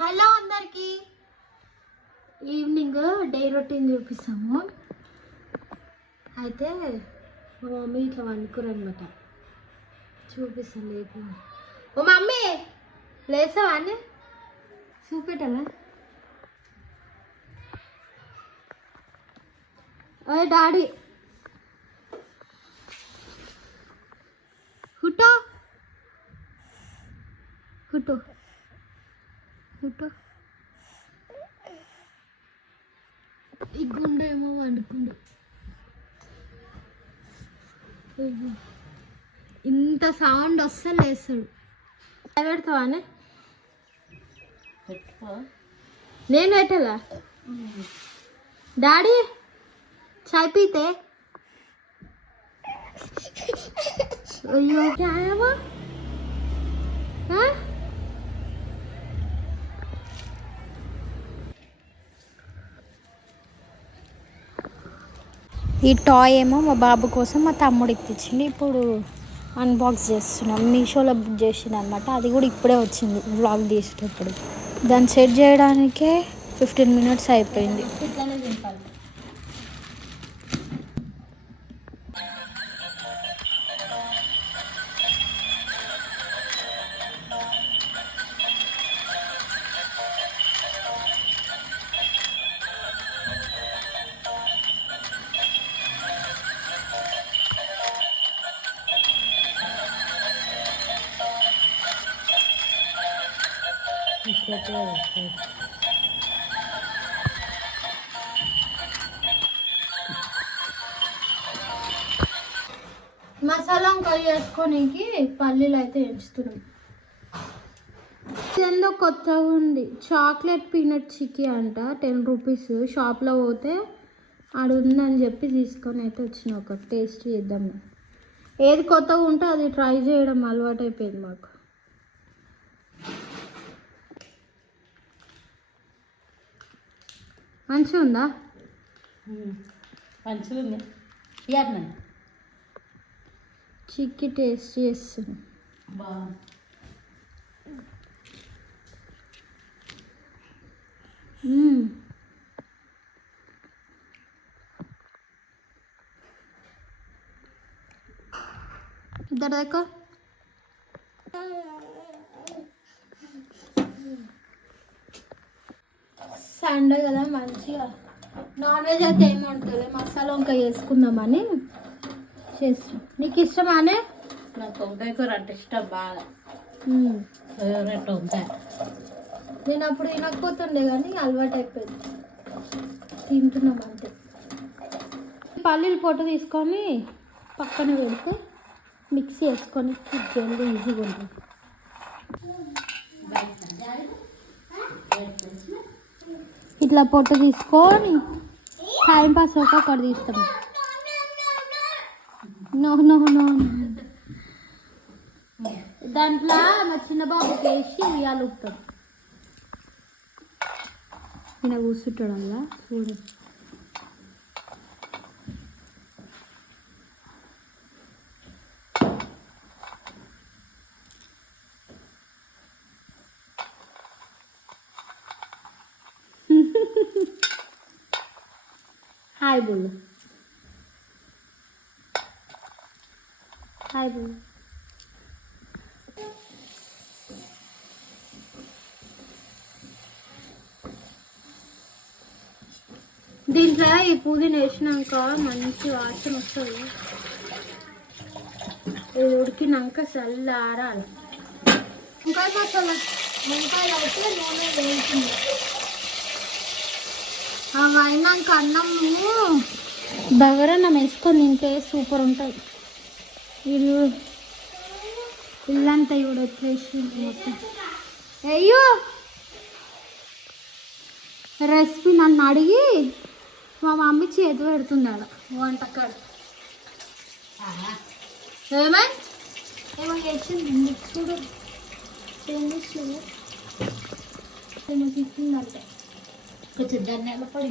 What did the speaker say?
Hello అందరికి evening day routine చూపిస్తాము. అయితే మా మమ్మీ ఇట్లా వండుకోరు అనమాట. చూపిస్తాను లేపు. ఓ మమ్మీ లేసావా అని చూపెట్టాలా? ఓ డాడీ హుటో హుటో హుటో. ఈ గుండె ఏమో వండుకుండు. ఇంత సౌండ్ వస్తే లేస్తాడు. పెడతావా అని నేను పెట్టాలా? డాడీ చాయ్ పీతే. అయ్యో క్యావా ఈ టాయ్ ఏమో మా బాబు కోసం మా తమ్ముడు ఇప్పించింది. ఇప్పుడు అన్బాక్స్ చేస్తున్నాం. మీషోలో బుక్ చేసింది అనమాట. అది కూడా ఇప్పుడే వచ్చింది వ్లాగ్ తీసేటప్పుడు. దాన్ని సెట్ చేయడానికే 15 minutes అయిపోయింది. మసాలా వంకాయ చేసుకోనికి పల్లీలు అయితే ఎంచుతున్నాం. ఇదేందో కొత్తగా ఉంది. చాక్లెట్ పీనట్ చిక్కీ అంట 10 rupees. షాప్లో పోతే ఆడ ఉందని చెప్పి తీసుకొని అయితే వచ్చిన. ఒక టేస్ట్ చేద్దాం. ఏది కొత్తగా ఉంటే అది ట్రై చేయడం అలవాటు అయిపోయింది మాకు. మంచిగా ఉందా? మంచిగా ఉంది. చిక్కీ టేస్ట్ చేస్తుంది. ఇద్దరు దాకా సండే కదా మంచిగా నాన్ వెజ్ అయితే ఏమంటుంది. మసాలా వంకాయ వేసుకుందామని చేస్తాం. నీకు ఇష్టమానే? నాకు వంకాయ కూర అంటే ఇష్టం బాగా. ఫేవరెట్ వంకాయ. నేను అప్పుడు తినకపోతుండే కానీ అలవాటు అయిపోయింది. తింటున్నాం అంతే. పల్లీలు పొట్టు తీసుకొని పక్కన పెడితే మిక్సీ వేసుకొని జల్దీ ఈజీగా ఉంటుంది. ఇట్లా పొట్టు తీసుకొని టైంపాస్ ఒకటి తీస్తాం. నో నో నో దాంట్లో మా చిన్న బాబుకి వేసి ఉయ్యాలు ఊపుతాం. ఈయన కూర్చుంటాడు అలా చూడు. హాయ్ బోలు, హాయ్ బోలు. దీంట్లో ఈ పుదీనా వేసినాక మంచి వాసన వస్తుంది. ఇది ఉడికినాక చల్లారాలి. వంకాయ మసాలా వంకాయలు అయితే నూనె వేస్తుంది. అవి అయినాక అన్నము బగరన్నం వేసుకొని తింటే సూపర్ ఉంటుంది. ఇల్లంతా కూడా వచ్చేసి మొత్తం. అయ్యో రెసిపీ నన్ను అడిగి మా మమ్మీ చేతి పెడుతుంది ఆడ వంటకాడ. ఏమో చేసింది చూడు. ఏమో తిట్టిందంటే కొంచెం ధనియాల పొడి